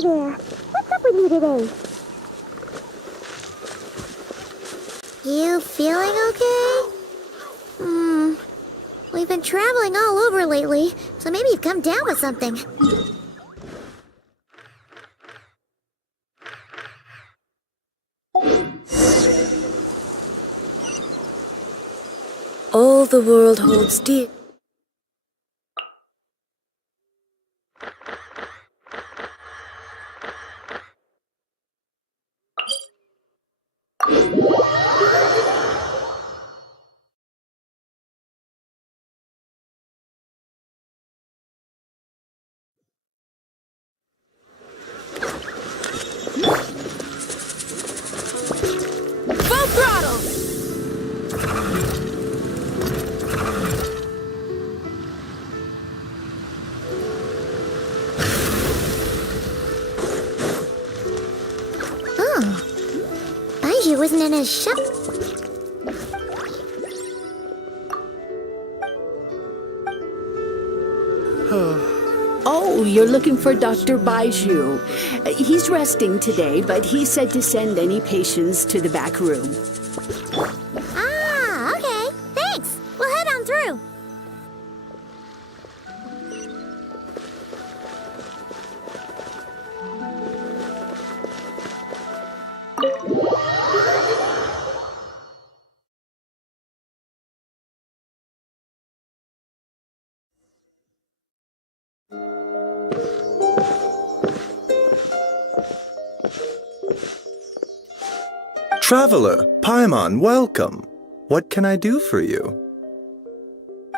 Hey there. What's up with you today? You feeling okay? We've been traveling all over lately, so maybe you've come down with something. All the world holds dear. Full throttle! Oh. Baiju wasn't in his shop. Oh, you're looking for Dr. Baiju. He's resting today, but he said to send any patients to the back room. Ah, okay. Thanks. We'll head on through. Traveler, Paimon, welcome. What can I do for you?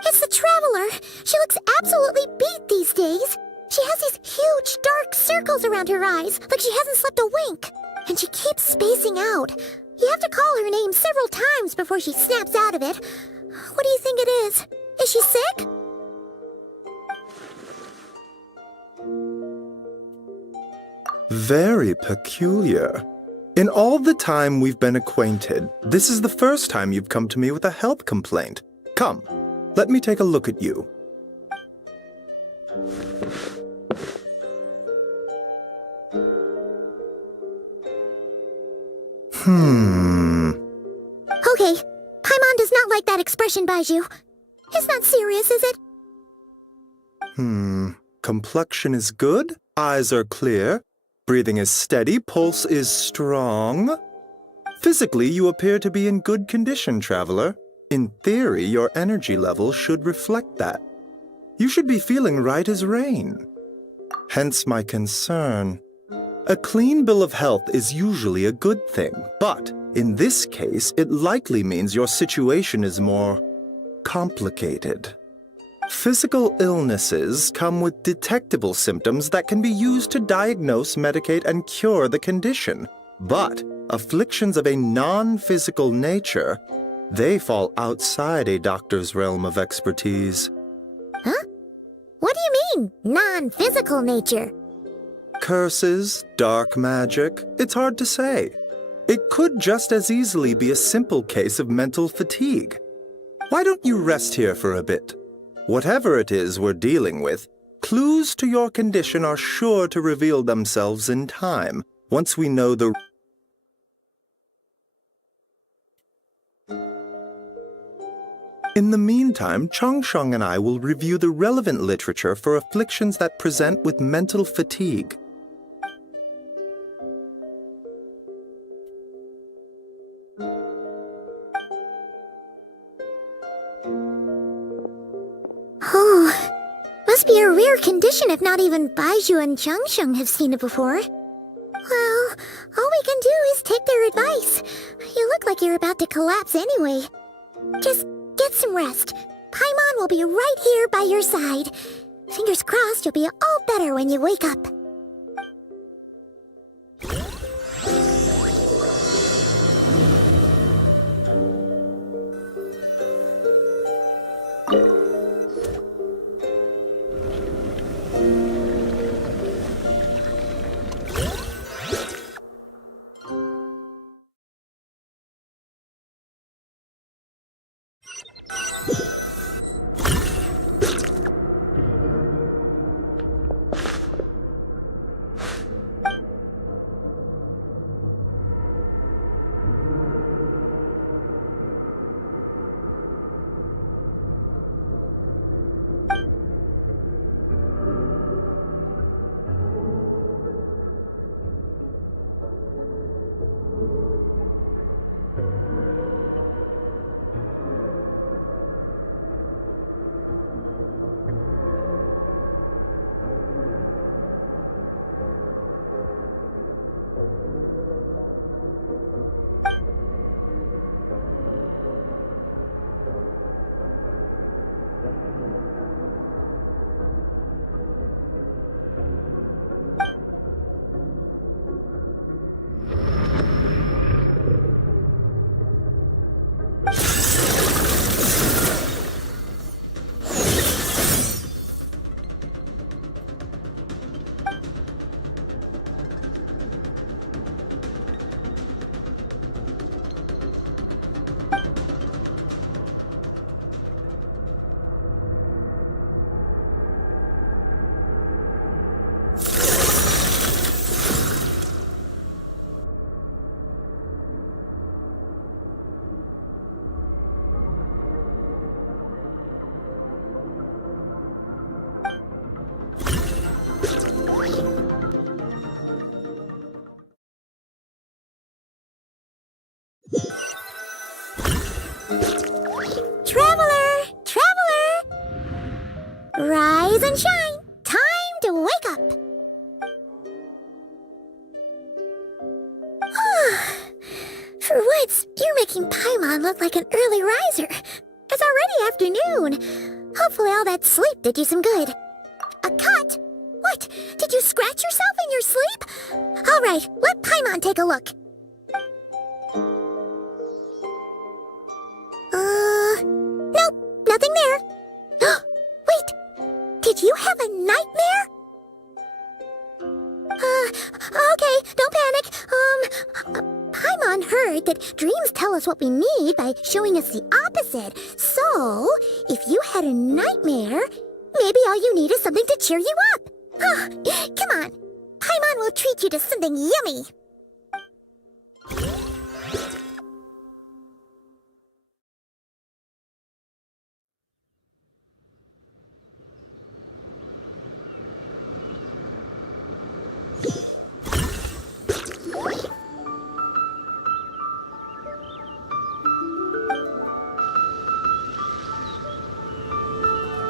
It's the Traveler. She looks absolutely beat these days. She has these huge dark circles around her eyes, like she hasn't slept a wink. And she keeps spacing out. You have to call her name several times before she snaps out of it. What do you think it is? Is she sick? Very peculiar. In all the time we've been acquainted, this is the first time you've come to me with a health complaint. Come, let me take a look at you. Okay, Paimon does not like that expression, Baiju. It's not serious, is it? Complexion is good, eyes are clear, breathing is steady, pulse is strong. Physically, you appear to be in good condition, Traveler. In theory, your energy level should reflect that. You should be feeling right as rain. Hence my concern. A clean bill of health is usually a good thing, but in this case, it likely means your situation is more complicated. Physical illnesses come with detectable symptoms that can be used to diagnose, medicate, and cure the condition. But afflictions of a non-physical nature, they fall outside a doctor's realm of expertise. Huh? What do you mean, non-physical nature? Curses, dark magic, it's hard to say. It could just as easily be a simple case of mental fatigue. Why don't you rest here for a bit? Whatever it is we're dealing with, clues to your condition are sure to reveal themselves in time, once we know the... In the meantime, Changsheng and I will review the relevant literature for afflictions that present with mental fatigue. Oh, must be a rare condition if not even Baiju and Changsheng have seen it before. Well, all we can do is take their advice. You look like you're about to collapse anyway. Just get some rest. Paimon will be right here by your side. Fingers crossed you'll be all better when you wake up. and shine! Time to wake up! For once, you're making Paimon look like an early riser. It's already afternoon. Hopefully all that sleep did you some good. A cut? What? Did you scratch yourself in your sleep? All right, let Paimon take a look. Nope, nothing there. Wait, did you have a nightmare? Okay, don't panic. Paimon heard that dreams tell us what we need by showing us the opposite. So, if you had a nightmare, maybe all you need is something to cheer you up. Come on, Paimon will treat you to something yummy.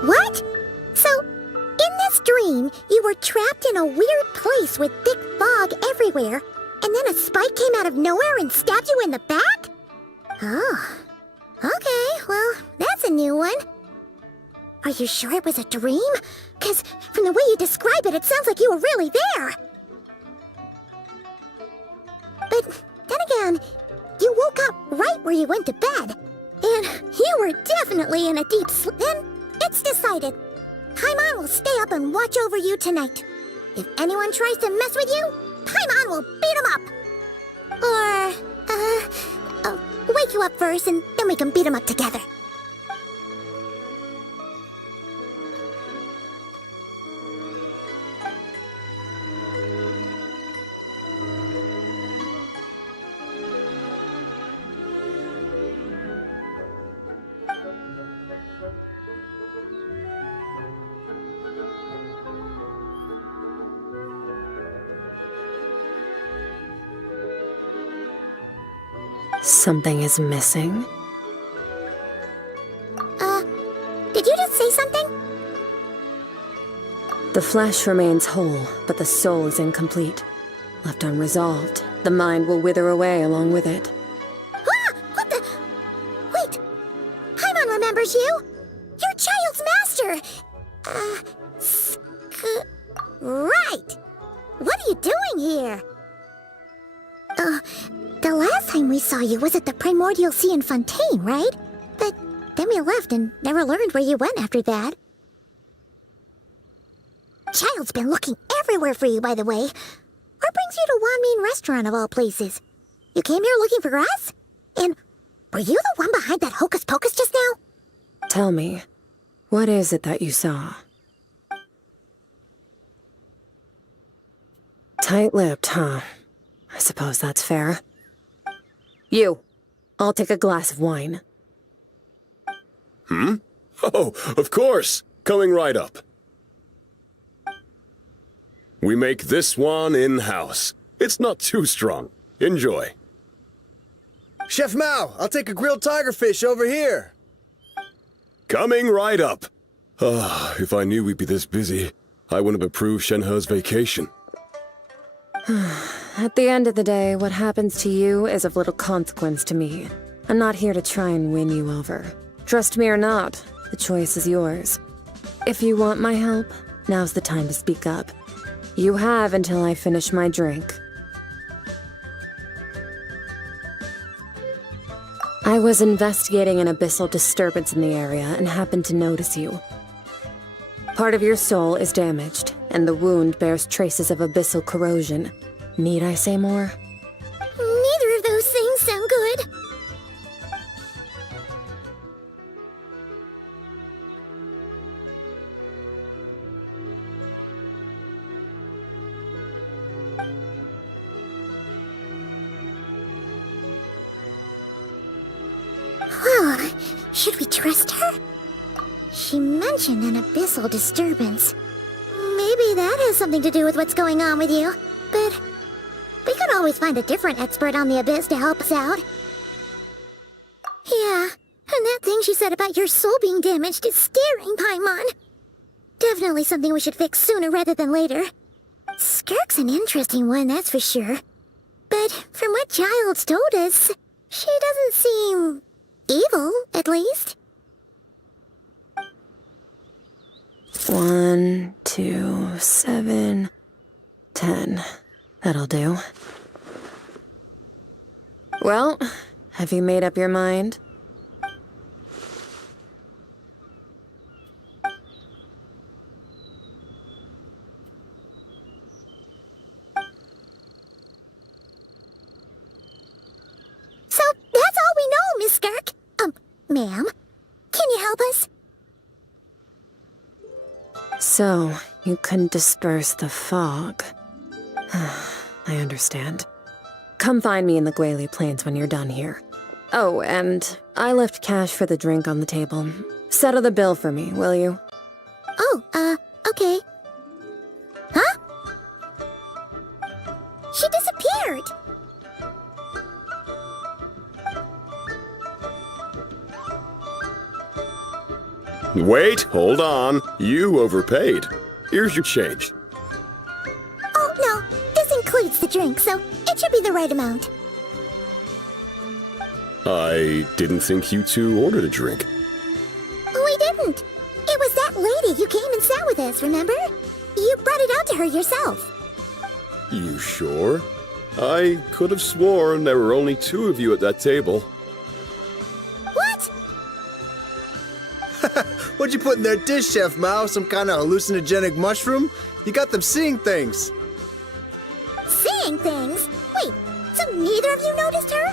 What? So, in this dream, you were trapped in a weird place with thick fog everywhere, and then a spike came out of nowhere and stabbed you in the back? Oh. Okay, well, that's a new one. Are you sure it was a dream? 'Cause from the way you describe it, it sounds like you were really there. But then again, you woke up right where you went to bed, and you were definitely in a deep sleep. Then it's decided. Paimon will stay up and watch over you tonight. If anyone tries to mess with you, Paimon will beat him up. Or, I'll wake you up first, and then we can beat him up together. Something is missing. Did you just say something? The flesh remains whole, but the soul is incomplete. Left unresolved, the mind will wither away along with it. What the? Wait! Paimon remembers you! Your child's master! Right! What are you doing here? The last time we saw you was at the Primordial Sea in Fontaine, right? But then we left and never learned where you went after that. Child's been looking everywhere for you, by the way. What brings you to Wanmean Restaurant of all places? You came here looking for us? And were you the one behind that hocus pocus just now? Tell me, what is it that you saw? Tight-lipped, huh? I suppose that's fair. You, I'll take a glass of wine. Oh, of course. Coming right up. We make this one in-house. It's not too strong. Enjoy. Chef Mao, I'll take a grilled tigerfish over here. Coming right up. If I knew we'd be this busy, I wouldn't have approved Shenhe's vacation. At the end of the day, what happens to you is of little consequence to me. I'm not here to try and win you over. Trust me or not, the choice is yours. If you want my help, now's the time to speak up. You have until I finish my drink. I was investigating an abyssal disturbance in the area and happened to notice you. Part of your soul is damaged, and the wound bears traces of abyssal corrosion. Need I say more? Neither of those things sound good. Well, should we trust her? She mentioned an abyssal disturbance. Maybe that has something to do with what's going on with you, but we could always find a different expert on the abyss to help us out. Yeah, and that thing she said about your soul being damaged is scaring, Paimon. Definitely something we should fix sooner rather than later. Skirk's an interesting one, that's for sure. But from what Childs told us, she doesn't seem evil, at least. 1, 2, 7, 10. That'll do. Well, have you made up your mind? So, that's all we know, Miss Skirk. Ma'am, can you help us? So, you can disperse the fog. I understand. Come find me in the Gwali Plains when you're done here. Oh, and I left cash for the drink on the table. Settle the bill for me, will you? Oh, okay. Huh? She disappeared! Wait, hold on. You overpaid. Here's your change. Oh, no. This includes the drink, so it should be the right amount. I didn't think you two ordered a drink. We didn't. It was that lady who came and sat with us, remember? You brought it out to her yourself. You sure? I could have sworn there were only 2 of you at that table. What? What'd you put in their dish, Chef Mao? Some kind of hallucinogenic mushroom? You got them seeing things. Seeing things? Wait, so neither of you noticed her?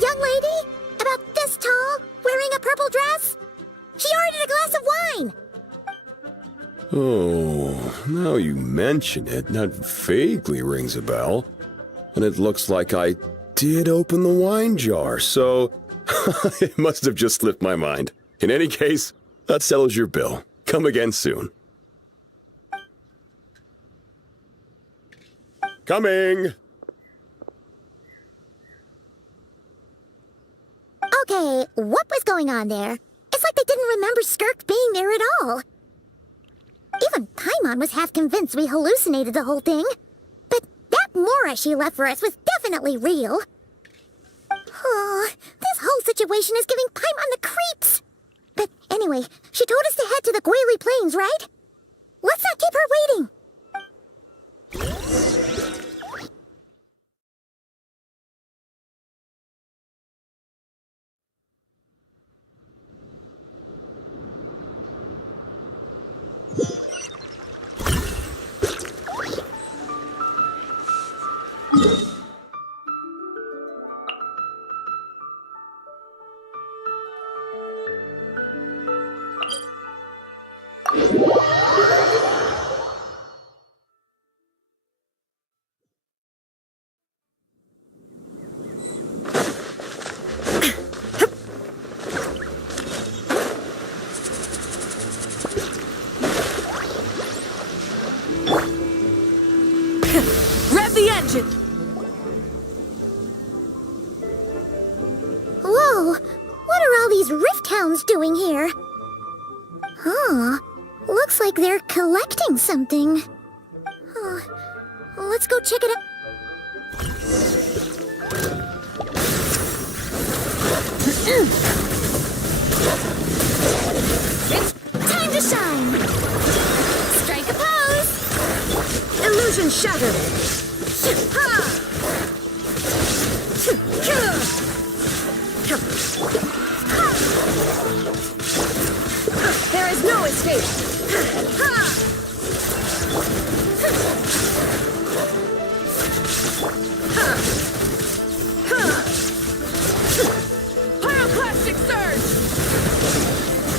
Young lady? About this tall, wearing a purple dress? She ordered a glass of wine! Oh, now you mention it, that vaguely rings a bell. And it looks like I did open the wine jar, so it must have just slipped my mind. In any case, that settles your bill. Come again soon. Coming! Okay, what was going on there? It's like they didn't remember Skirk being there at all. Even Paimon was half convinced we hallucinated the whole thing. But that Mora she left for us was definitely real. Oh, this whole situation is giving Paimon the creeps. But anyway, she told us to head to the Gwali Plains, right? Let's not keep her waiting. Rev the engine! Whoa, what are all these rift hounds doing here? Huh, looks like they're collecting something. Let's go check it out. It's time to shine! Strike a pose! Illusion shattered! There is no escape! Pyroclastic surge!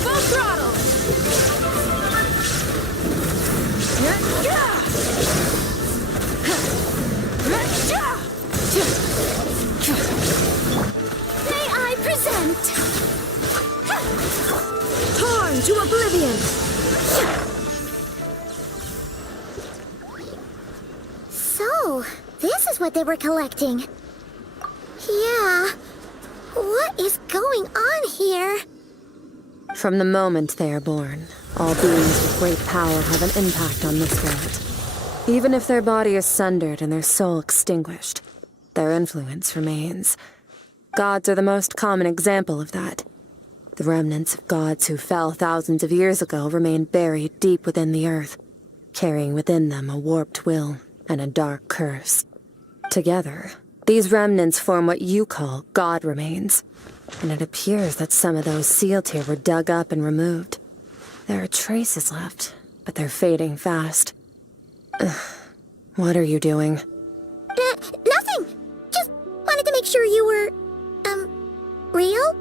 Full throttle! May I present? Torn to oblivion! So, this is what they were collecting. Yeah. What is going on here? From the moment they are born, All beings with great power have an impact on this world. Even if their body is sundered and their soul extinguished, their influence remains. Gods are the most common example of that. The remnants of gods who fell thousands of years ago remain buried deep within the earth, carrying within them a warped will and a dark curse. Together, these remnants form what you call god remains, and it appears that some of those sealed here were dug up and removed. There are traces left, but they're fading fast. What are you doing? Nothing! Just wanted to make sure you were, real?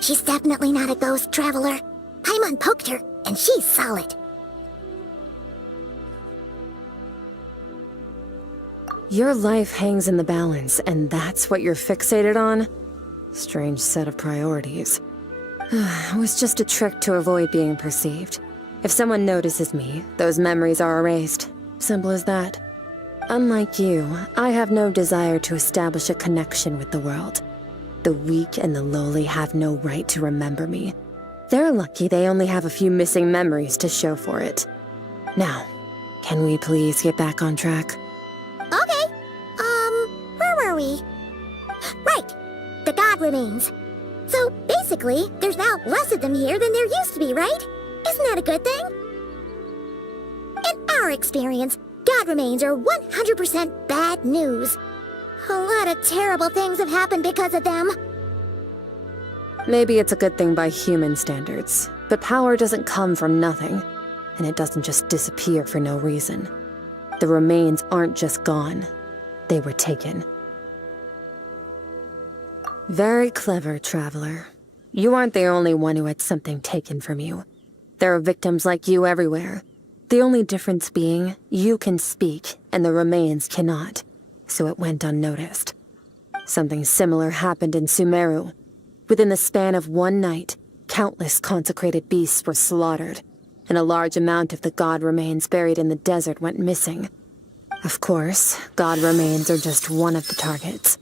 She's definitely not a ghost traveler. Paimon poked her, and she's solid. Your life hangs in the balance, and that's what you're fixated on? Strange set of priorities. It was just a trick to avoid being perceived. If someone notices me, those memories are erased. Simple as that. Unlike you, I have no desire to establish a connection with the world. The weak and the lowly have no right to remember me. They're lucky they only have a few missing memories to show for it. Now, can we please get back on track? Okay. Where were we? Right. The god remains. So, basically, there's now less of them here than there used to be, right? Isn't that a good thing? In our experience, god remains are 100% bad news. A lot of terrible things have happened because of them. Maybe it's a good thing by human standards, but power doesn't come from nothing, and it doesn't just disappear for no reason. The remains aren't just gone, they were taken. Very clever, traveler. You aren't the only one who had something taken from you. There are victims like you everywhere. The only difference being, you can speak, and the remains cannot, so it went unnoticed. Something similar happened in Sumeru. Within the span of one night, countless consecrated beasts were slaughtered, and a large amount of the god remains buried in the desert went missing. Of course, god remains are just one of the targets.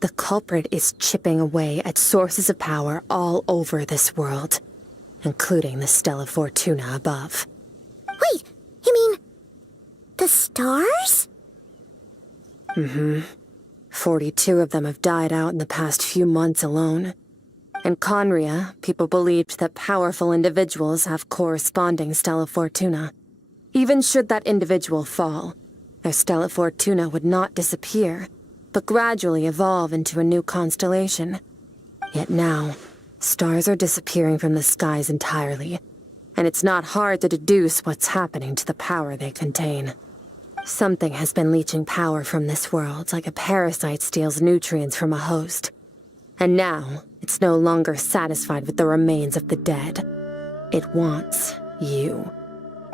The culprit is chipping away at sources of power all over this world, including the Stella Fortuna above. Wait, you mean... the stars? 42 of them have died out in the past few months alone. In Conria, people believed that powerful individuals have corresponding Stella Fortuna. Even should that individual fall, their Stella Fortuna would not disappear, but gradually evolve into a new constellation. Yet now, stars are disappearing from the skies entirely, and it's not hard to deduce what's happening to the power they contain. Something has been leeching power from this world like a parasite steals nutrients from a host. And now, it's no longer satisfied with the remains of the dead. It wants you.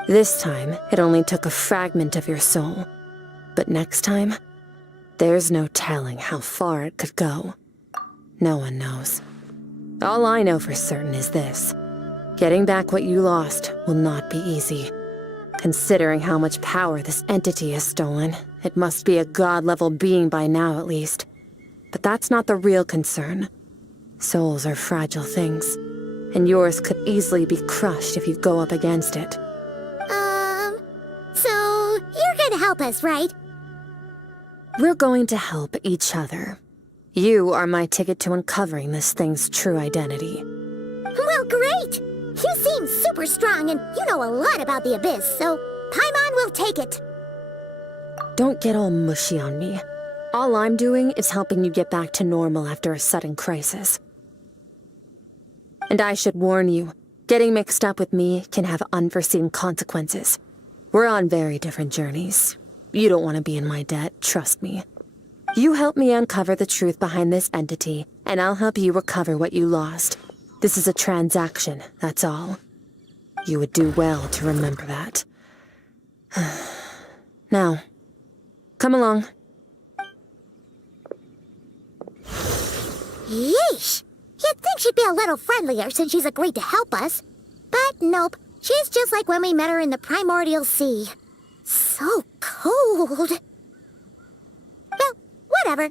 This time, it only took a fragment of your soul. But next time, there's no telling how far it could go. No one knows. All I know for certain is this. Getting back what you lost will not be easy. Considering how much power this entity has stolen, it must be a god-level being by now at least. But that's not the real concern. Souls are fragile things, and yours could easily be crushed if you go up against it. So you're gonna help us, right? We're going to help each other. You are my ticket to uncovering this thing's true identity. Well, great! You seem super strong and you know a lot about the Abyss, so Paimon will take it. Don't get all mushy on me. All I'm doing is helping you get back to normal after a sudden crisis. And I should warn you, getting mixed up with me can have unforeseen consequences. We're on very different journeys. You don't want to be in my debt, trust me. You help me uncover the truth behind this entity, and I'll help you recover what you lost. This is a transaction, that's all. You would do well to remember that. Now, come along. Yeesh! You'd think she'd be a little friendlier since she's agreed to help us. But nope, she's just like when we met her in the Primordial Sea. So cold. Well, whatever.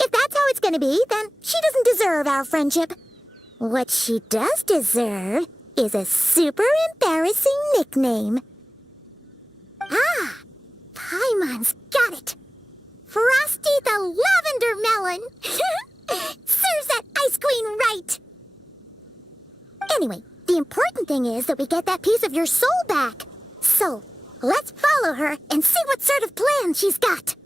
If that's how it's gonna be, then she doesn't deserve our friendship. What she does deserve is a super embarrassing nickname. Ah, Paimon's got it. Frosty the Lavender Melon. Serves that ice queen right. Anyway, the important thing is that we get that piece of your soul back. So, let's follow her and see what sort of plan she's got.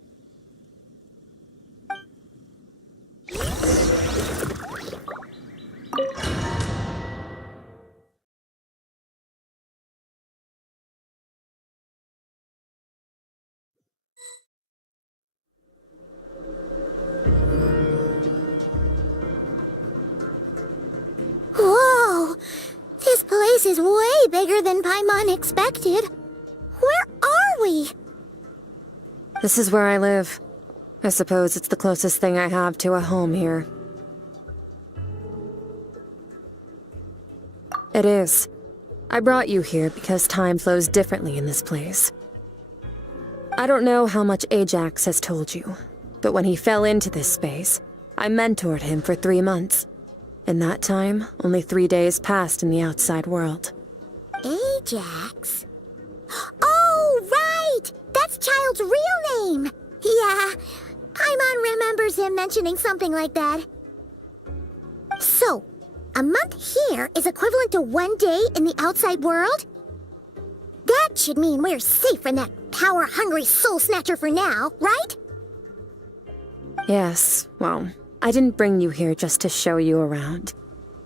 Whoa! This place is way bigger than Paimon expected. Where are we? This is where I live. I suppose it's the closest thing I have to a home here. It is. I brought you here because time flows differently in this place. I don't know how much Ajax has told you, but when he fell into this space, I mentored him for 3 months. In that time, only 3 days passed in the outside world. Ajax? Oh, right! That's Child's real name! Yeah, Paimon remembers him mentioning something like that. So, a month here is equivalent to 1 day in the outside world? That should mean we're safe from that power-hungry soul snatcher for now, right? Yes, well, I didn't bring you here just to show you around.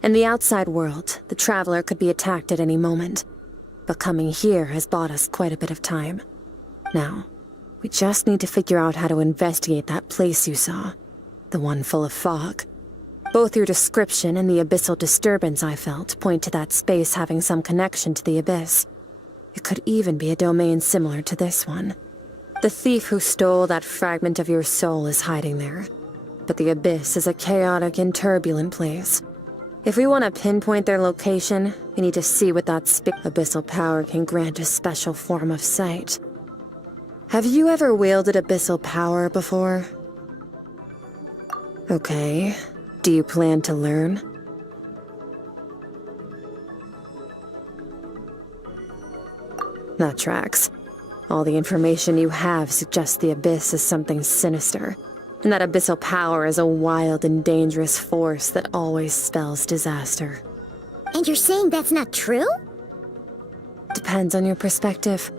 In the outside world, the Traveler could be attacked at any moment. But coming here has bought us quite a bit of time. Now, we just need to figure out how to investigate that place you saw. The one full of fog. Both your description and the abyssal disturbance I felt point to that space having some connection to the abyss. It could even be a domain similar to this one. The thief who stole that fragment of your soul is hiding there. But the abyss is a chaotic and turbulent place. If we want to pinpoint their location, we need to see what that abyssal power can grant a special form of sight. Have you ever wielded abyssal power before? Okay. Do you plan to learn? That tracks. All the information you have suggests the abyss is something sinister. And that abyssal power is a wild and dangerous force that always spells disaster. And you're saying that's not true? Depends on your perspective.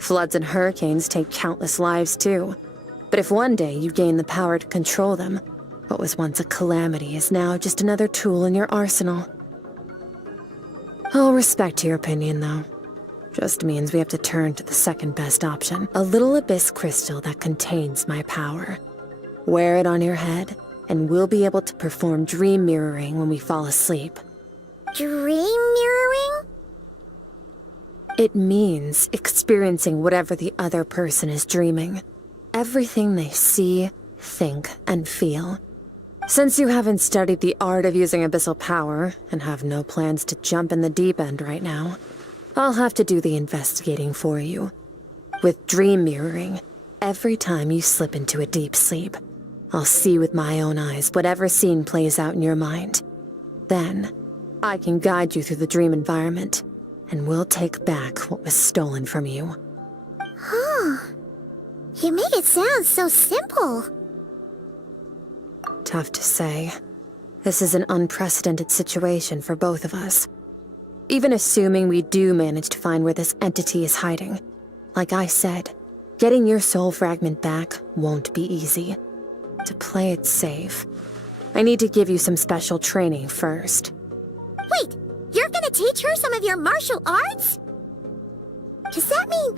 Floods and hurricanes take countless lives too. But if one day you gain the power to control them, what was once a calamity is now just another tool in your arsenal. I'll respect your opinion, though. Just means we have to turn to the second best option. A little abyss crystal that contains my power. Wear it on your head, and we'll be able to perform dream mirroring when we fall asleep. Dream mirroring? It means experiencing whatever the other person is dreaming. Everything they see, think, and feel. Since you haven't studied the art of using abyssal power, and have no plans to jump in the deep end right now, I'll have to do the investigating for you. With dream mirroring, every time you slip into a deep sleep, I'll see with my own eyes whatever scene plays out in your mind. Then, I can guide you through the dream environment, and we'll take back what was stolen from you. Huh. You make it sound so simple. Tough to say. This is an unprecedented situation for both of us. Even assuming we do manage to find where this entity is hiding, like I said, getting your soul fragment back won't be easy. To play it safe, I need to give you some special training first. Wait, you're gonna teach her some of your martial arts? Does that mean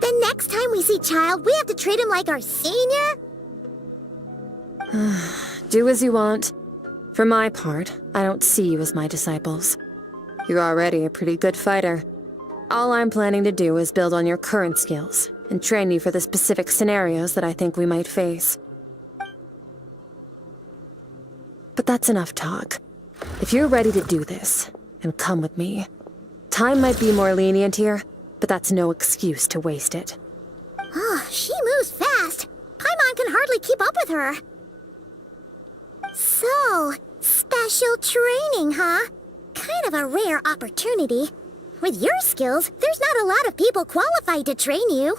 the next time we see Child, we have to treat him like our senior? Do as you want. For my part, I don't see you as my disciples. You're already a pretty good fighter. All I'm planning to do is build on your current skills and train you for the specific scenarios that I think we might face. But that's enough talk. If you're ready to do this, then come with me. Time might be more lenient here, but that's no excuse to waste it. Oh, she moves fast. Paimon can hardly keep up with her. So, special training, huh? kind of a rare opportunity. With your skills, there's not a lot of people qualified to train you.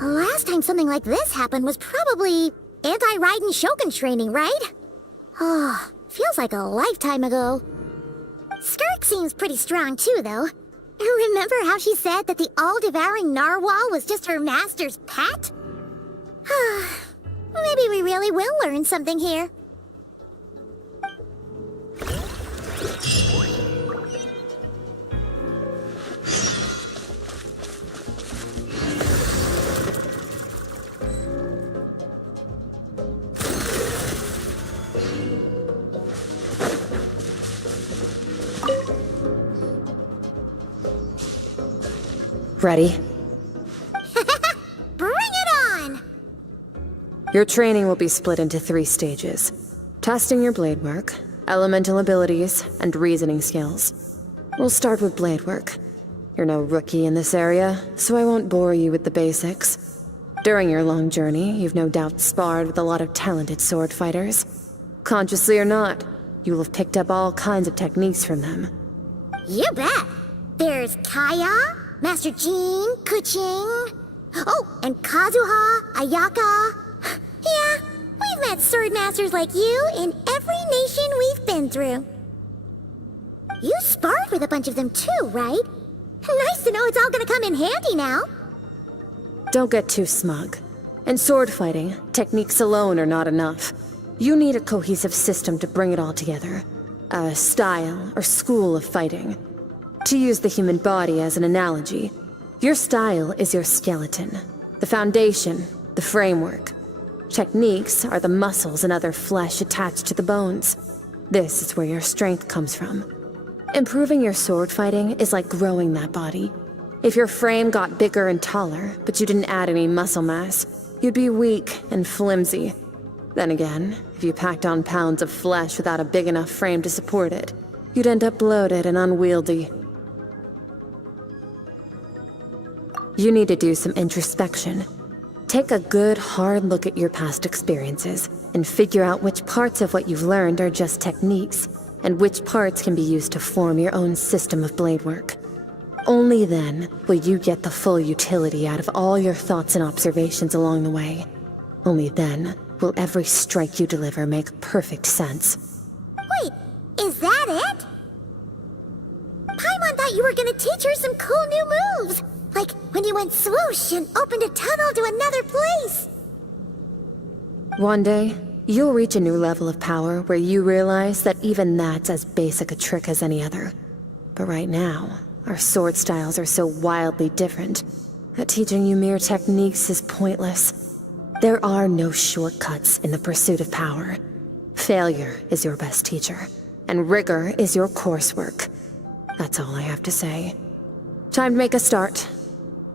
Last time something like this happened was probably anti-Raiden Shogun training, right? Oh, feels like a lifetime ago. Skirk seems pretty strong too, though. Remember how she said that the all-devouring narwhal was just her master's pet? Maybe we really will learn something here. Ready? Bring it on! Your training will be split into 3 stages. Testing your blade work, elemental abilities, and reasoning skills. We'll start with blade work. You're no rookie in this area, so I won't bore you with the basics. During your long journey, you've no doubt sparred with a lot of talented sword fighters. Consciously or not, you will have picked up all kinds of techniques from them. You bet! There's Kaya, Master Jean, Kuching... Oh, and Kazuha, Ayaka... Yeah, we've met sword masters like you in every nation we've been through. You sparred with a bunch of them too, right? Nice to know it's all gonna come in handy now. Don't get too smug. In sword fighting, techniques alone are not enough. You need a cohesive system to bring it all together. A style or school of fighting. To use the human body as an analogy, your style is your skeleton, the foundation, the framework. Techniques are the muscles and other flesh attached to the bones. This is where your strength comes from. Improving your sword fighting is like growing that body. If your frame got bigger and taller, but you didn't add any muscle mass, you'd be weak and flimsy. Then again, if you packed on pounds of flesh without a big enough frame to support it, you'd end up bloated and unwieldy. You need to do some introspection. Take a good, hard look at your past experiences and figure out which parts of what you've learned are just techniques, and which parts can be used to form your own system of blade work. Only then will you get the full utility out of all your thoughts and observations along the way. Only then will every strike you deliver make perfect sense. Wait, is that it? Paimon thought you were gonna teach her some cool new moves. Like when you went swoosh and opened a tunnel to another place. One day, you'll reach a new level of power where you realize that even that's as basic a trick as any other. But right now, our sword styles are so wildly different that teaching you mere techniques is pointless. There are no shortcuts in the pursuit of power. Failure is your best teacher, and rigor is your coursework. That's all I have to say. Time to make a start.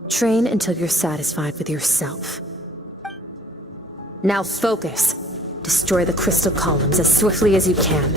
Train until you're satisfied with yourself. Now focus. Destroy the crystal columns as swiftly as you can.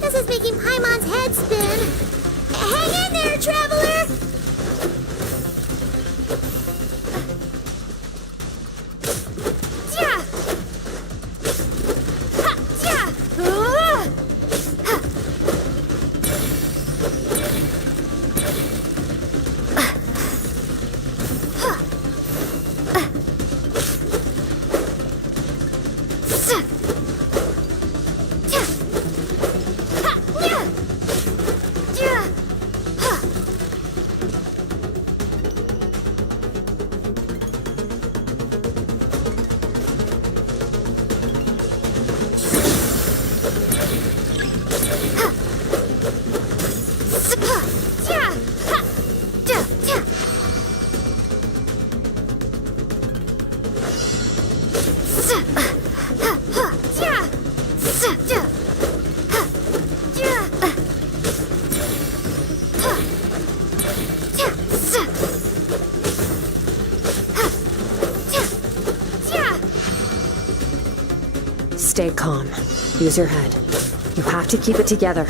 This is making Paimon's head spin. Hang in there, traveler! Yeah! Ha! Yeah! Ha! stay calm. Use your head. You have to keep it together.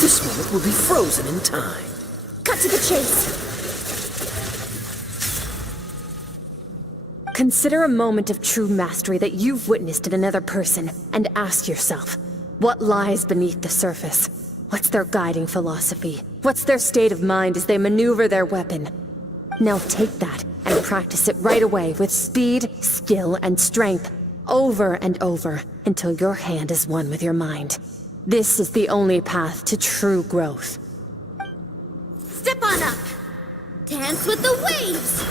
This moment will be frozen in time. Cut to the chase. Consider a moment of true mastery that you've witnessed in another person, and ask yourself, what lies beneath the surface? What's their guiding philosophy? What's their state of mind as they maneuver their weapon? Now take that and practice it right away with speed, skill, and strength, over and over, until your hand is one with your mind. This is the only path to true growth. Step on up. Dance with the waves.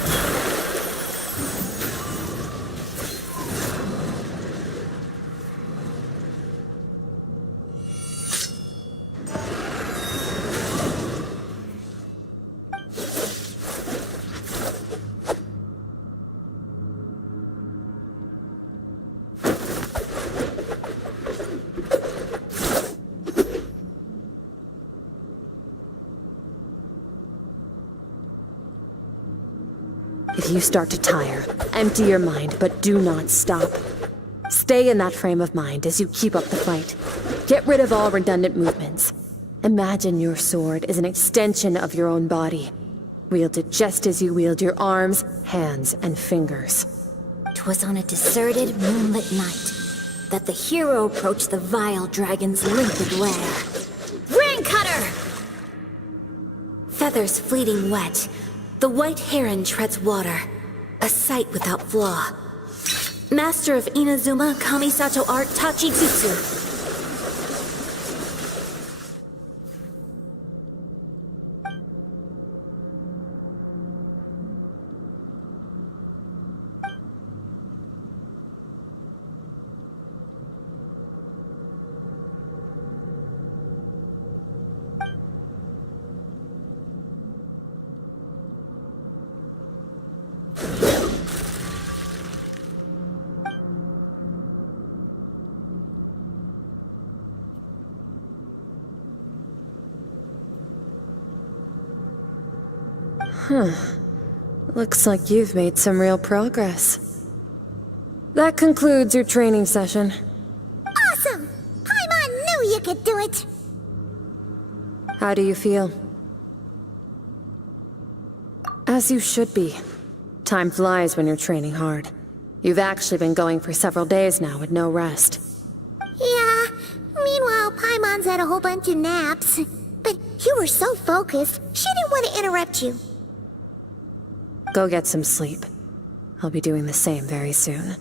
If you start to tire, empty your mind, but do not stop. Stay in that frame of mind as you keep up the fight. Get rid of all redundant movements. Imagine your sword is an extension of your own body. Wield it just as you wield your arms, hands, and fingers. 'Twas on a deserted, moonlit night that the hero approached the vile dragon's limpid lair. Ring cutter! Feathers fleeting wet, the white heron treads water, a sight without flaw. Master of Inazuma Kamisato art Tachijutsu. Looks like you've made some real progress. That concludes your training session. Awesome! Paimon knew you could do it! How do you feel? As you should be. Time flies when you're training hard. You've actually been going for several days now with no rest. Yeah, meanwhile Paimon's had a whole bunch of naps. But you were so focused, she didn't want to interrupt you. Go get some sleep. I'll be doing the same very soon.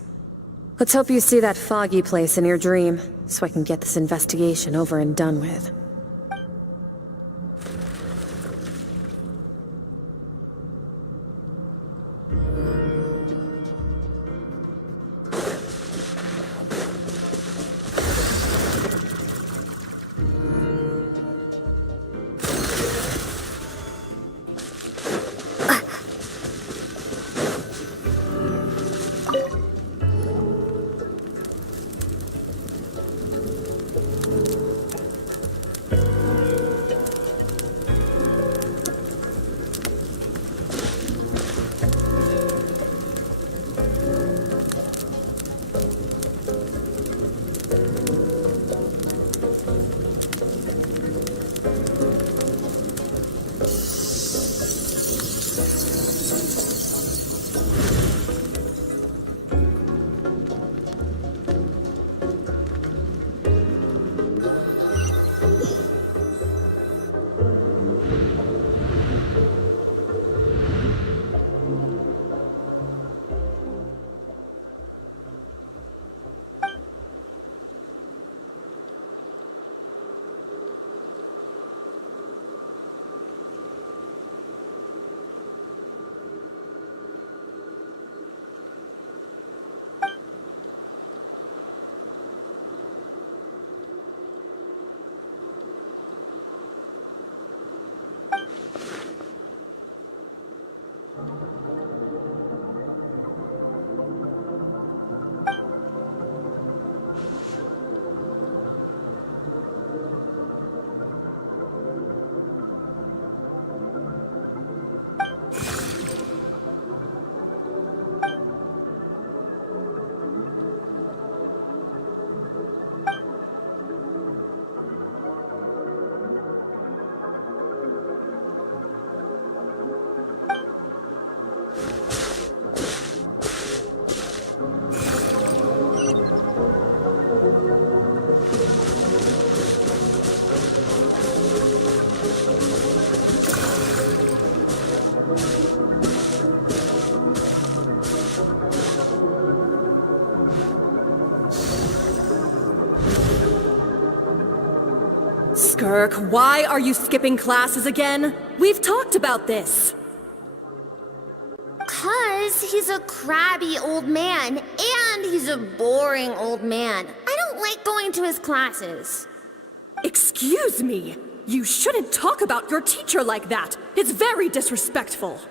Let's hope you see that foggy place in your dream, so I can get this investigation over and done with. Skirk, why are you skipping classes again? We've talked about this. 'Cause he's a crabby old man, and he's a boring old man. I don't like going to his classes. Excuse me? You shouldn't talk about your teacher like that. It's very disrespectful.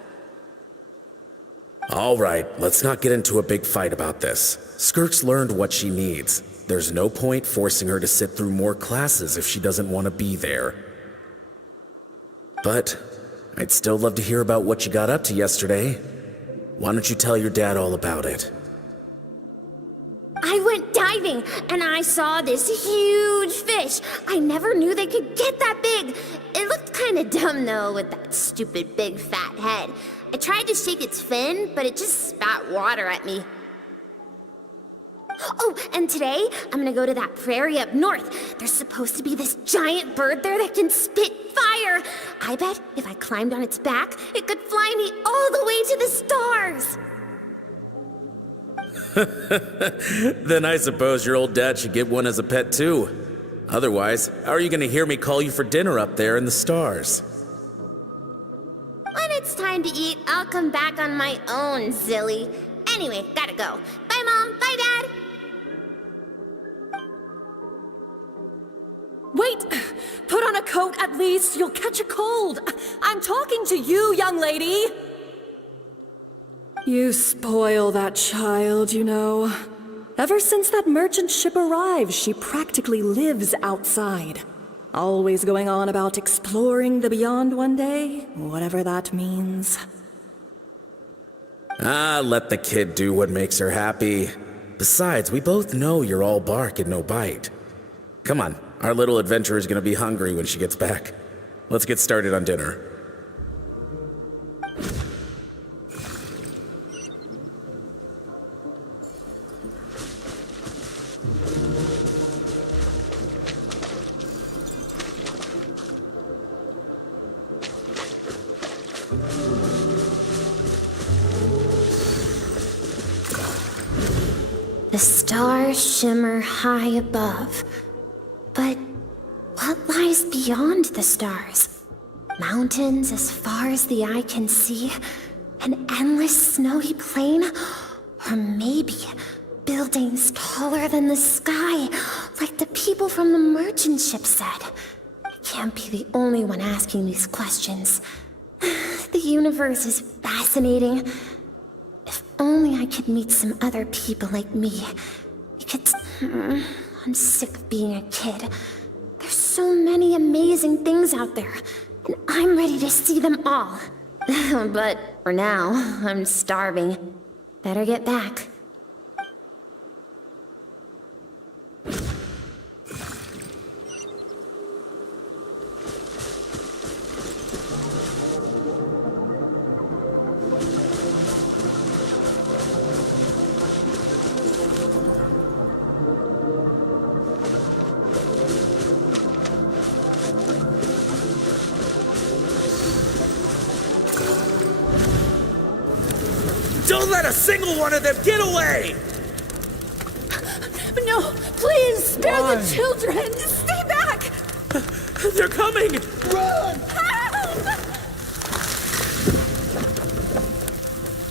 All right, let's not get into a big fight about this. Skirk's learned what she needs. There's no point forcing her to sit through more classes if she doesn't want to be there. But I'd still love to hear about what you got up to yesterday. Why don't you tell your dad all about it? I went diving, and I saw this huge fish. I never knew they could get that big. It looked kind of dumb, though, with that stupid big fat head. I tried to shake its fin, but it just spat water at me. Oh, and today, I'm gonna go to that prairie up north. There's supposed to be this giant bird there that can spit fire. I bet if I climbed on its back, it could fly me all the way to the stars. Then I suppose your old dad should get one as a pet too. Otherwise, how are you gonna hear me call you for dinner up there in the stars? When it's time to eat, I'll come back on my own, Zilly. Anyway, gotta go. Bye, Mom. Bye, Dad. Wait! Put on a coat at least. You'll catch a cold. I'm talking to you, young lady. You spoil that child, you know. Ever since that merchant ship arrived, she practically lives outside. Always going on about exploring the beyond one day, whatever that means. Ah, let the kid do what makes her happy. Besides, we both know you're all bark and no bite. Come on, our little adventurer's gonna be hungry when she gets back. Let's get started on dinner. The stars shimmer high above. But what lies beyond the stars? Mountains as far as the eye can see? An endless snowy plain? Or maybe buildings taller than the sky, like the people from the merchant ship said? I can't be the only one asking these questions. The universe is fascinating. If only I could meet some other people like me. I'm sick of being a kid. There's so many amazing things out there, and I'm ready to see them all. But for now, I'm starving. Better get back. Don't let a single one of them get away! No, please, spare the children! Stay back! They're coming! Run! Help!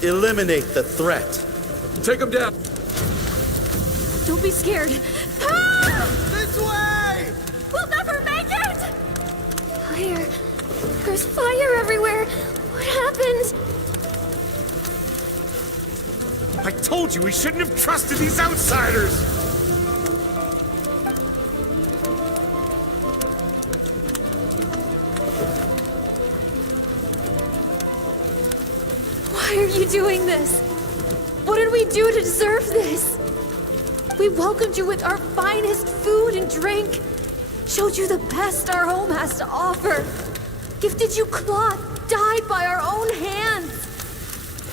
Eliminate the threat. Take them down. Don't be scared. This way! We'll never make it! Fire. There's fire everywhere. What happened? I told you we shouldn't have trusted these outsiders! Why are you doing this? What did we do to deserve this? We welcomed you with our finest food and drink, showed you the best our home has to offer, gifted you cloth dyed by our own hands.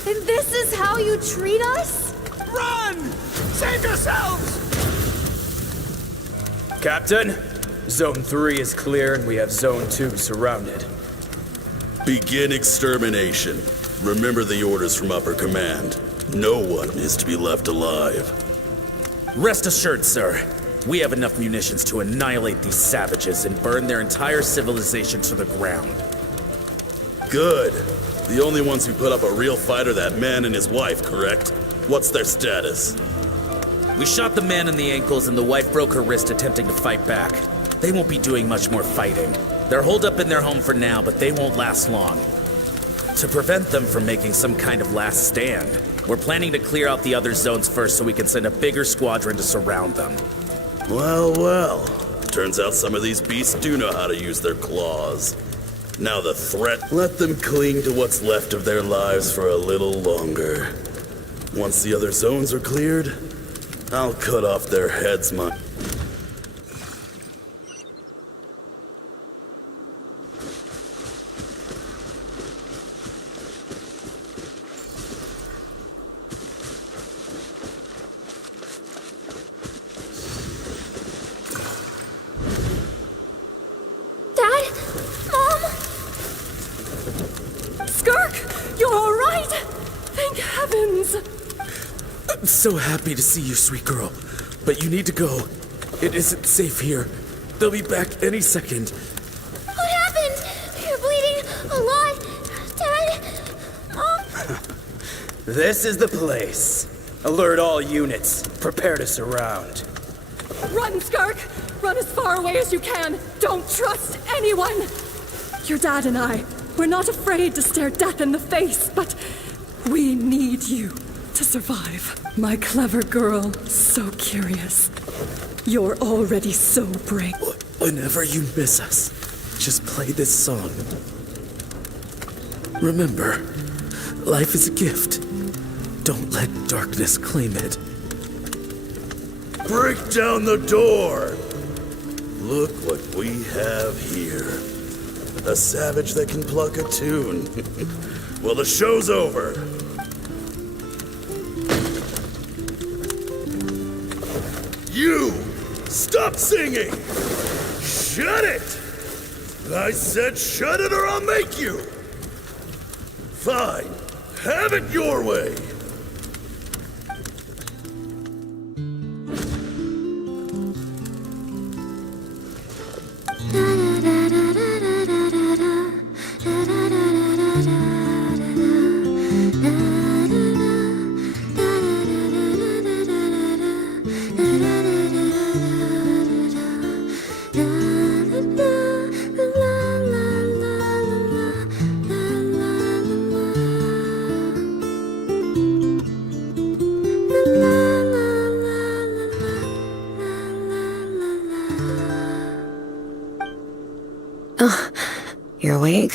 And this is how you treat us? Run! Save yourselves! Captain, Zone 3 is clear and we have Zone 2 surrounded. Begin extermination. Remember the orders from upper command. No one is to be left alive. Rest assured, sir. We have enough munitions to annihilate these savages and burn their entire civilization to the ground. Good. The only ones who put up a real fight are that man and his wife, correct? What's their status? We shot the man in the ankles and the wife broke her wrist attempting to fight back. They won't be doing much more fighting. They're holed up in their home for now, but they won't last long. To prevent them from making some kind of last stand, we're planning to clear out the other zones first so we can send a bigger squadron to surround them. Well, well. Turns out some of these beasts do know how to use their claws. Now the threat, let them cling to what's left of their lives for a little longer. Once the other zones are cleared, I'll cut off their heads, Dad? Mom? Skirk! You're all right! Thank heavens! I'm so happy to see you, sweet girl. But you need to go. It isn't safe here. They'll be back any second. What happened? You're bleeding a lot. Dad? Mom? This is the place. Alert all units. Prepare to surround. Run, Skirk! Run as far away as you can! Don't trust anyone! Your dad and I, we're not afraid to stare death in the face, but we need you to survive. My clever girl, so curious. You're already so brave. Whenever you miss us, just play this song. Remember, life is a gift. Don't let darkness claim it. Break down the door! Look what we have here. A savage that can pluck a tune. Well, the show's over. You! Stop singing! Shut it! I said shut it or I'll make you! Fine. Have it your way! You're awake?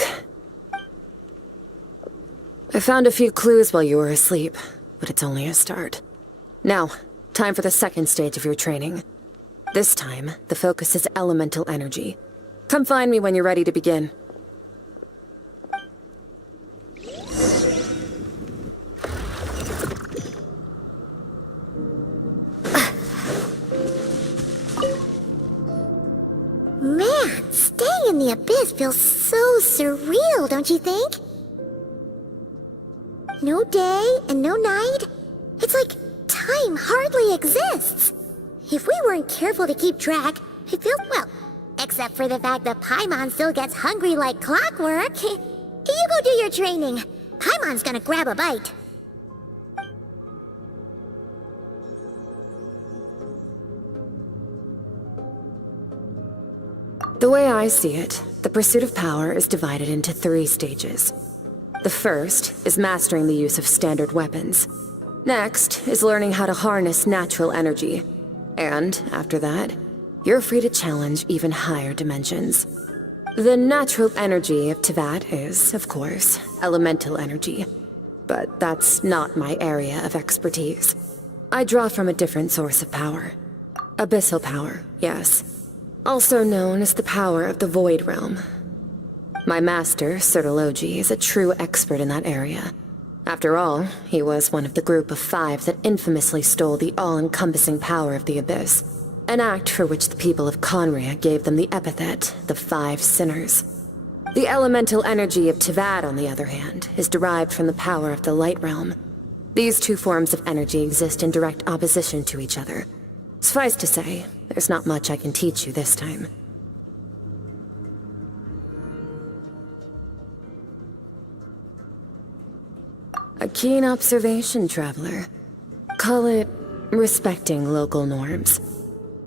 I found a few clues while you were asleep, but it's only a start. Now, time for the second stage of your training. This time, the focus is elemental energy. Come find me when you're ready to begin. Man, staying in the abyss feels so surreal, don't you think? No day and no night. It's like time hardly exists. If we weren't careful to keep track, it feels, well, except for the fact that Paimon still gets hungry like clockwork. You go do your training. Paimon's gonna grab a bite. The way I see it, the pursuit of power is divided into 3 stages. The first is mastering the use of standard weapons. Next is learning how to harness natural energy. And after that, you're free to challenge even higher dimensions. The natural energy of Teyvat is, of course, elemental energy. But that's not my area of expertise. I draw from a different source of power. Abyssal power, yes. Also known as the power of the Void Realm. My master, Sertologi, is a true expert in that area. After all, he was one of the group of 5 that infamously stole the all-encompassing power of the Abyss, an act for which the people of Conria gave them the epithet, the 5 Sinners. The elemental energy of Teyvat, on the other hand, is derived from the power of the Light Realm. These 2 forms of energy exist in direct opposition to each other. Suffice to say, there's not much I can teach you this time. A keen observation, traveler. Call it respecting local norms.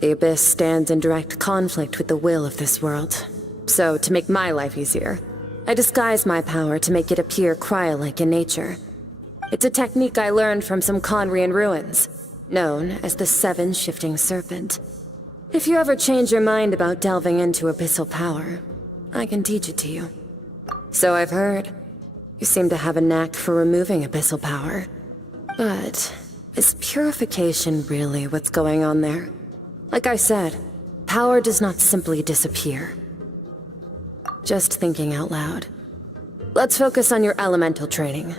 The Abyss stands in direct conflict with the will of this world. So, to make my life easier, I disguise my power to make it appear cryo-like in nature. It's a technique I learned from some Conrian ruins, known as the Seven Shifting Serpent. If you ever change your mind about delving into abyssal power, I can teach it to you. So I've heard. You seem to have a knack for removing abyssal power. But is purification really what's going on there? Like I said, power does not simply disappear. Just thinking out loud. Let's focus on your elemental training.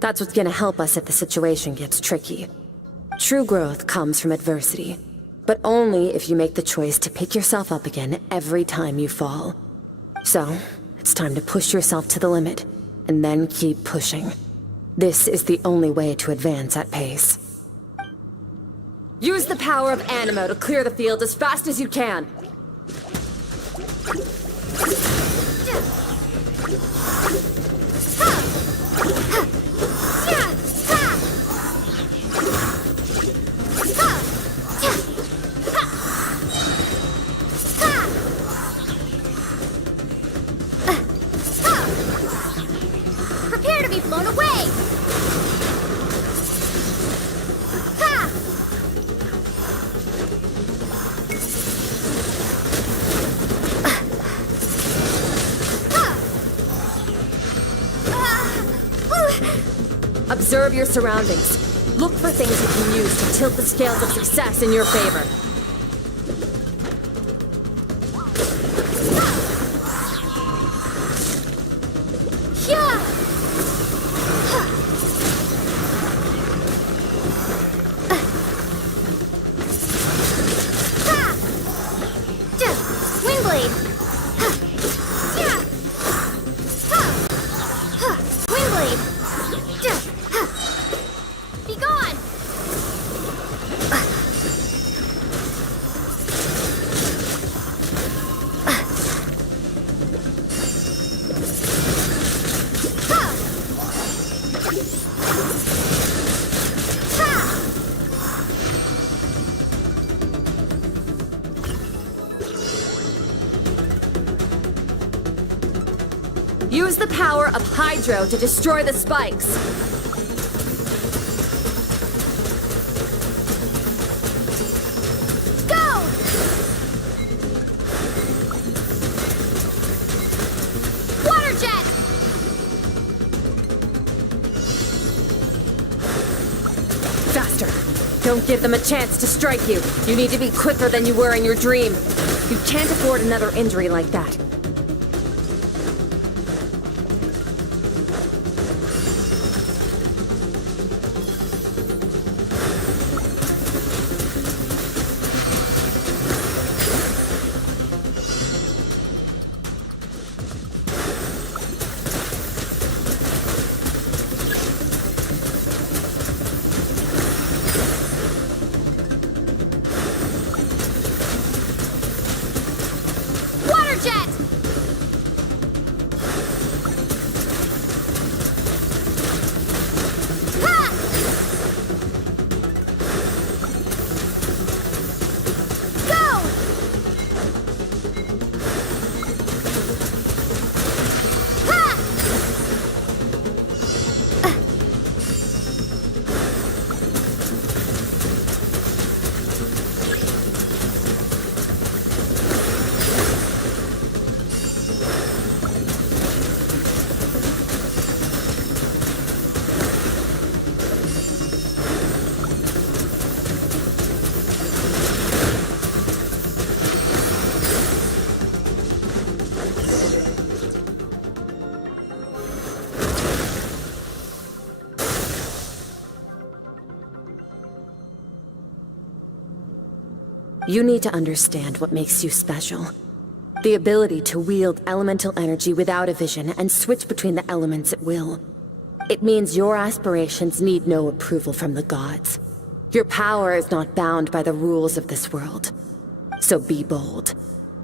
That's what's gonna help us if the situation gets tricky. True growth comes from adversity, but only if you make the choice to pick yourself up again every time you fall. So, it's time to push yourself to the limit, and then keep pushing. This is the only way to advance at pace. Use the power of Animo to clear the field as fast as you can. Prepare to be blown away! Observe your surroundings. Look for things you can use to tilt the scales of success in your favor. Use the power of Hydro to destroy the spikes. Go! Water jet! Faster! Don't give them a chance to strike you. You need to be quicker than you were in your dream. You can't afford another injury like that. You need to understand what makes you special. The ability to wield elemental energy without a vision and switch between the elements at will. It means your aspirations need no approval from the gods. Your power is not bound by the rules of this world. So be bold.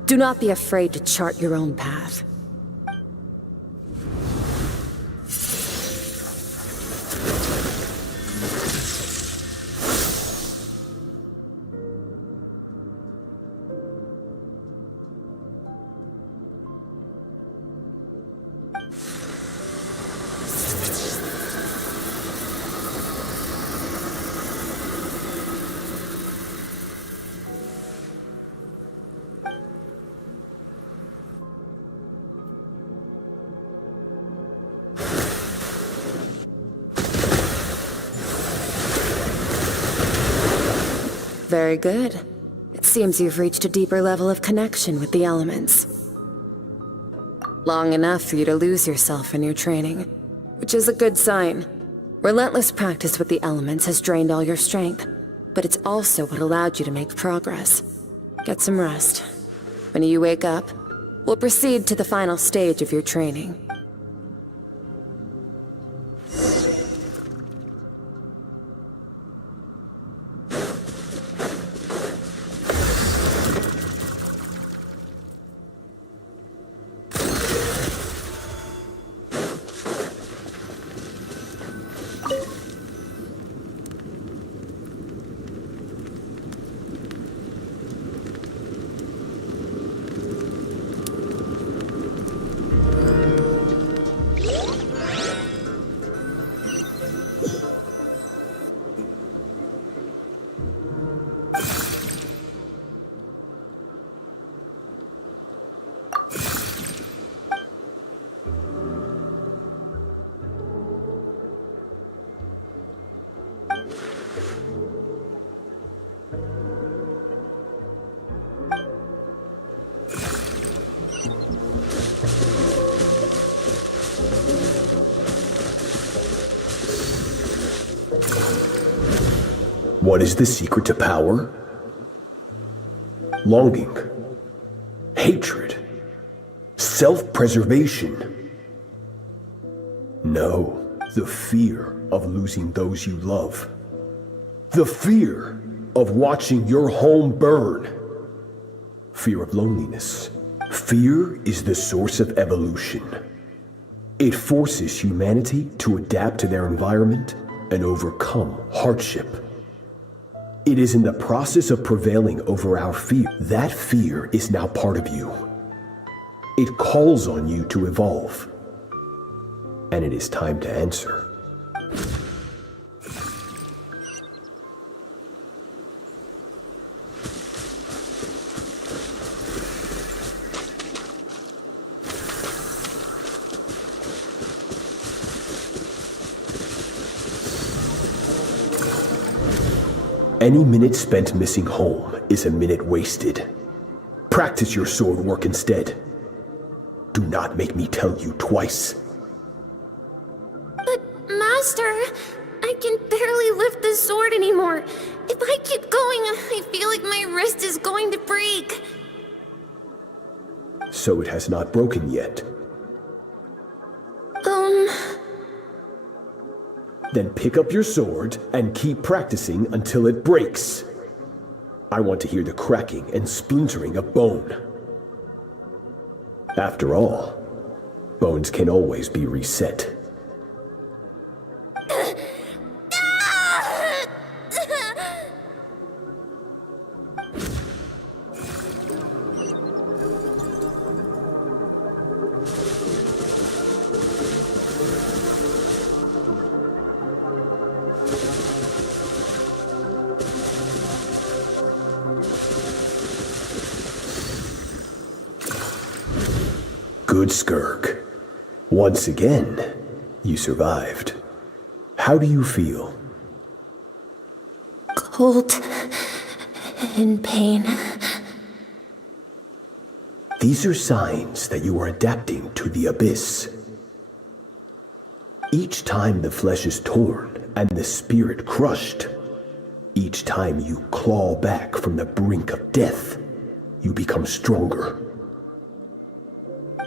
Do not be afraid to chart your own path. Very good. It seems you've reached a deeper level of connection with the elements. Long enough for you to lose yourself in your training, which is a good sign. Relentless practice with the elements has drained all your strength, but it's also what allowed you to make progress. Get some rest. When you wake up, we'll proceed to the final stage of your training. What is the secret to power? Longing, hatred, self-preservation. No, the fear of losing those you love. The fear of watching your home burn. Fear of loneliness. Fear is the source of evolution. It forces humanity to adapt to their environment and overcome hardship. It is in the process of prevailing over our fear. That fear is now part of you. It calls on you to evolve. And it is time to answer. Any minute spent missing home is a minute wasted. Practice your sword work instead. Do not make me tell you twice. But, Master, I can barely lift the sword anymore. If I keep going, I feel like my wrist is going to break. So it has not broken yet. Then pick up your sword and keep practicing until it breaks. I want to hear the cracking and splintering of bone. After all, bones can always be reset. Good Skirk. Once again, you survived. How do you feel? Cold. In pain. These are signs that you are adapting to the abyss. Each time the flesh is torn and the spirit crushed, each time you claw back from the brink of death, you become stronger.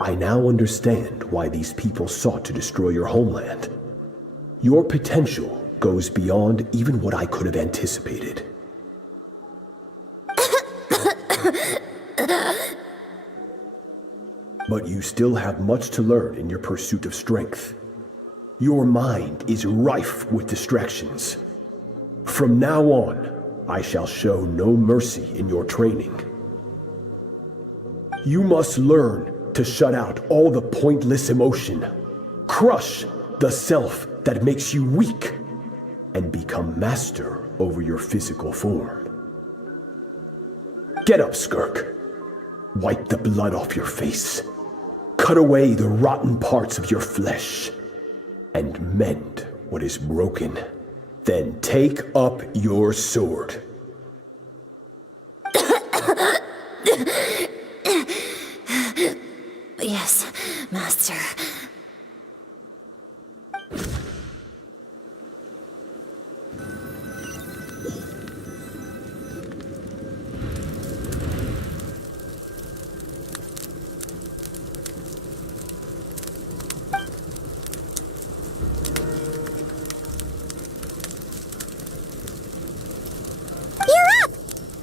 I now understand why these people sought to destroy your homeland. Your potential goes beyond even what I could have anticipated. But you still have much to learn in your pursuit of strength. Your mind is rife with distractions. From now on, I shall show no mercy in your training. You must learn to shut out all the pointless emotion, crush the self that makes you weak, and become master over your physical form. Get up, Skirk. Wipe the blood off your face. Cut away the rotten parts of your flesh, and mend what is broken. Then take up your sword. Yes, Master.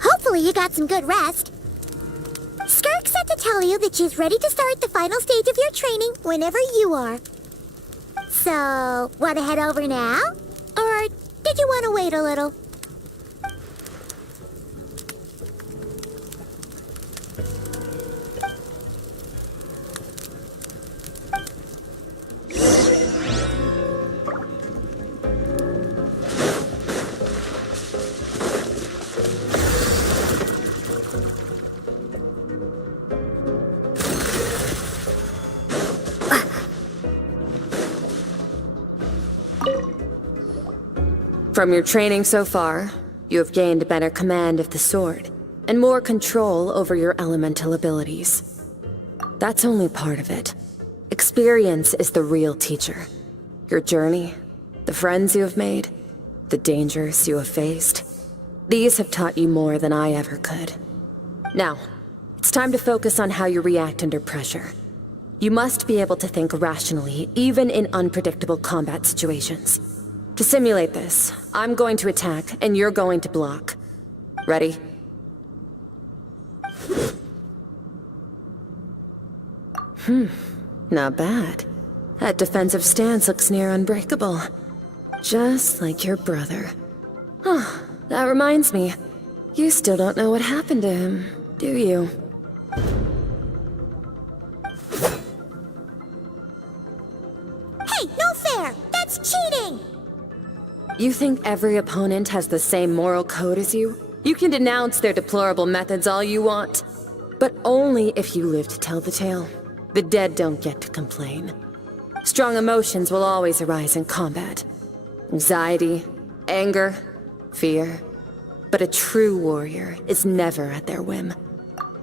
Hopefully you got some good rest. Skirk said to tell you that she's ready to start the final stage of your training whenever you are. So, want to head over now? Or did you want to wait a little? From your training so far, you have gained better command of the sword, and more control over your elemental abilities. That's only part of it. Experience is the real teacher. Your journey, the friends you have made, the dangers you have faced. These have taught you more than I ever could. Now, it's time to focus on how you react under pressure. You must be able to think rationally, even in unpredictable combat situations. To simulate this, I'm going to attack, and you're going to block. Ready? Not bad. That defensive stance looks near unbreakable. Just like your brother. Oh, that reminds me. You still don't know what happened to him, do you? Hey, no fair! That's cheating! You think every opponent has the same moral code as you? You can denounce their deplorable methods all you want, but only if you live to tell the tale. The dead don't get to complain. Strong emotions will always arise in combat. Anxiety, anger, fear. But a true warrior is never at their whim.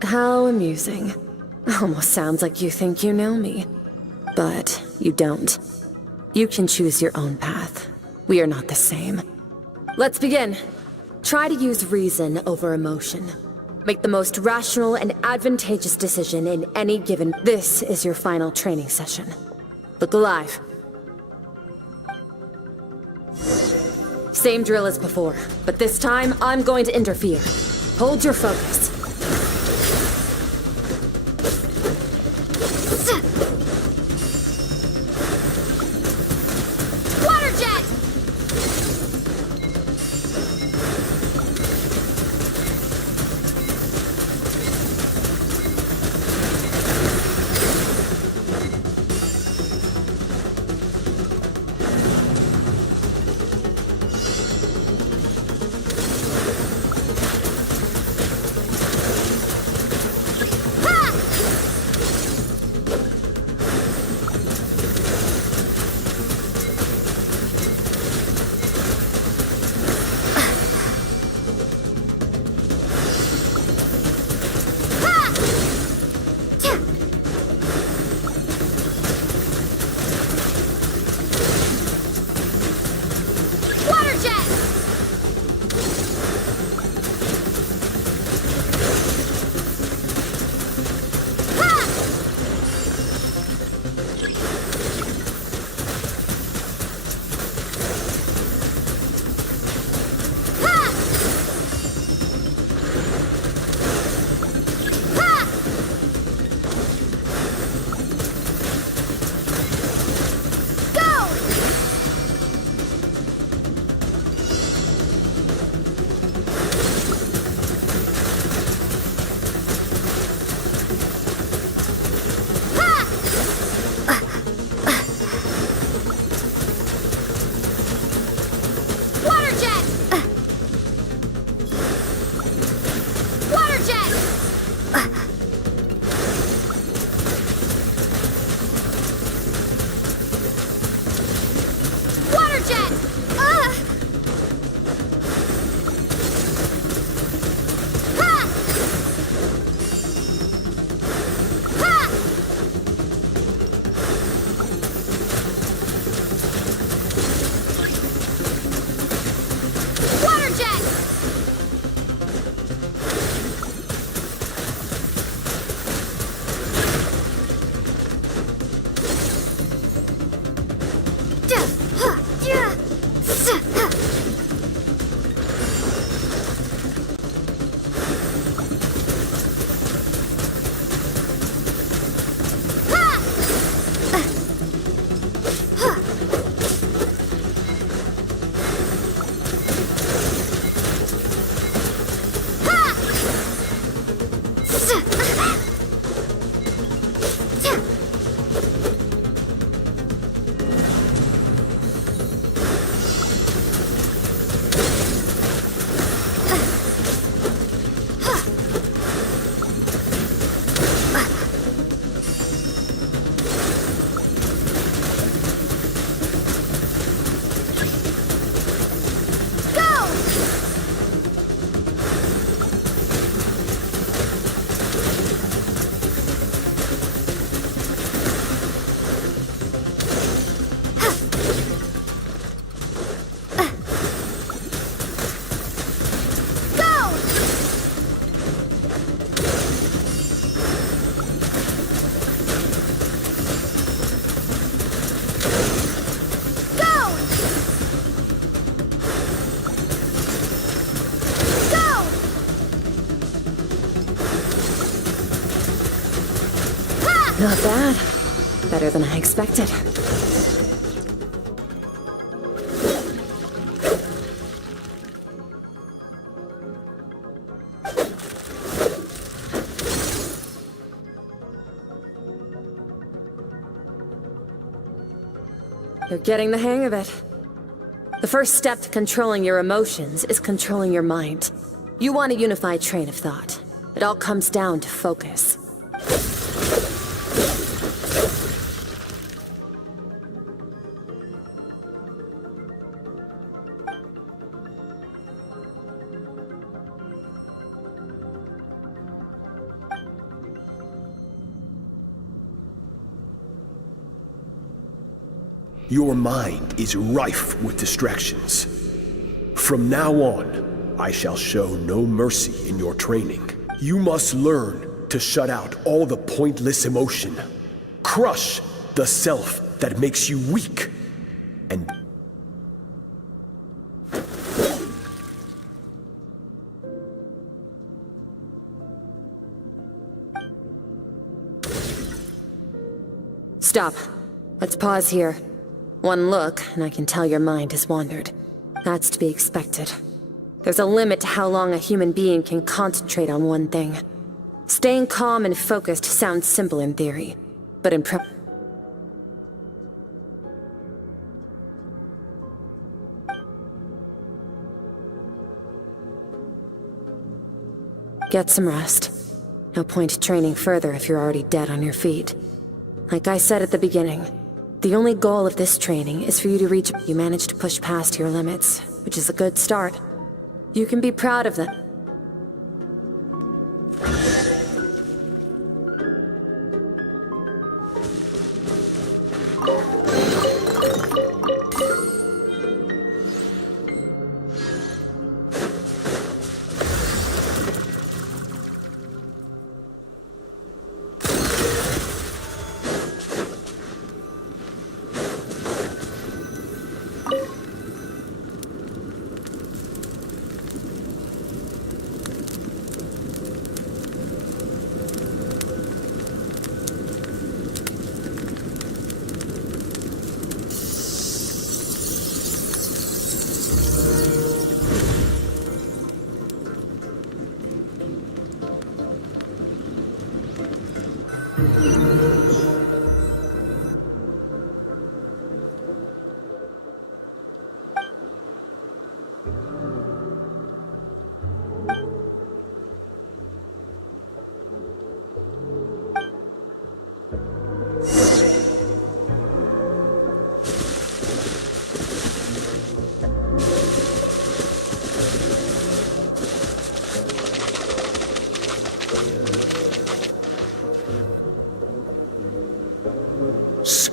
How amusing. Almost sounds like you think you know me. But you don't. You can choose your own path. We are not the same. Let's begin. Try to use reason over emotion. Make the most rational and advantageous decision in any given... This is your final training session. Look alive. Same drill as before, but this time I'm going to interfere. Hold your focus. Not bad. Better than I expected. You're getting the hang of it. The first step to controlling your emotions is controlling your mind. You want a unified train of thought. It all comes down to focus. Your mind is rife with distractions. From now on, I shall show no mercy in your training. You must learn to shut out all the pointless emotion. Crush the self that makes you weak. And stop. Let's pause here. One look, and I can tell your mind has wandered. That's to be expected. There's a limit to how long a human being can concentrate on one thing. Staying calm and focused sounds simple in theory, but in Get some rest. No point training further if you're already dead on your feet. Like I said at the beginning, the only goal of this training is for you to reach. You managed to push past your limits, which is a good start. You can be proud of them.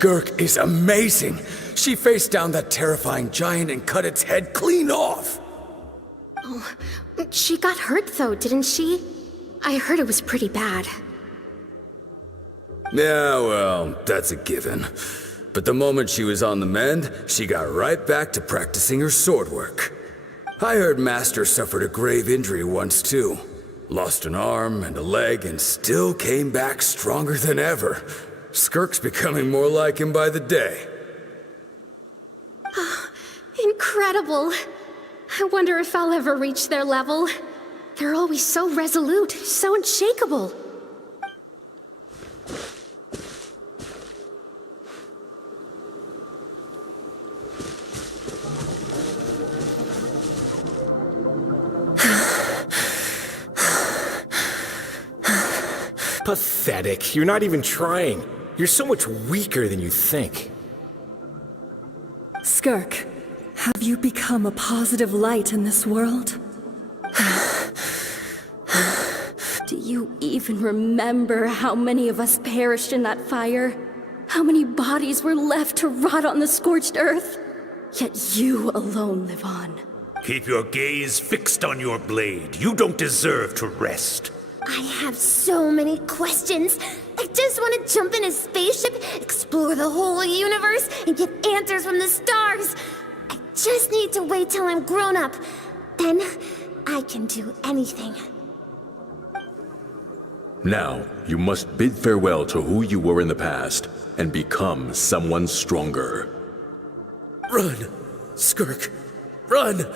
Skirk is amazing. She faced down that terrifying giant and cut its head clean off. Oh, she got hurt though, didn't she? I heard it was pretty bad. Yeah, well, that's a given. But the moment she was on the mend, she got right back to practicing her sword work. I heard Master suffered a grave injury once too. Lost an arm and a leg and still came back stronger than ever. Skirk's becoming more like him by the day. Oh, incredible. I wonder if I'll ever reach their level. They're always so resolute, so unshakable. Pathetic. You're not even trying. You're so much weaker than you think. Skirk, have you become a positive light in this world? Do you even remember how many of us perished in that fire? How many bodies were left to rot on the scorched earth? Yet you alone live on. Keep your gaze fixed on your blade. You don't deserve to rest. I have so many questions. I just want to jump in a spaceship, explore the whole universe, and get answers from the stars. I just need to wait till I'm grown up. Then I can do anything. Now, you must bid farewell to who you were in the past and become someone stronger. Run! Skirk! Run!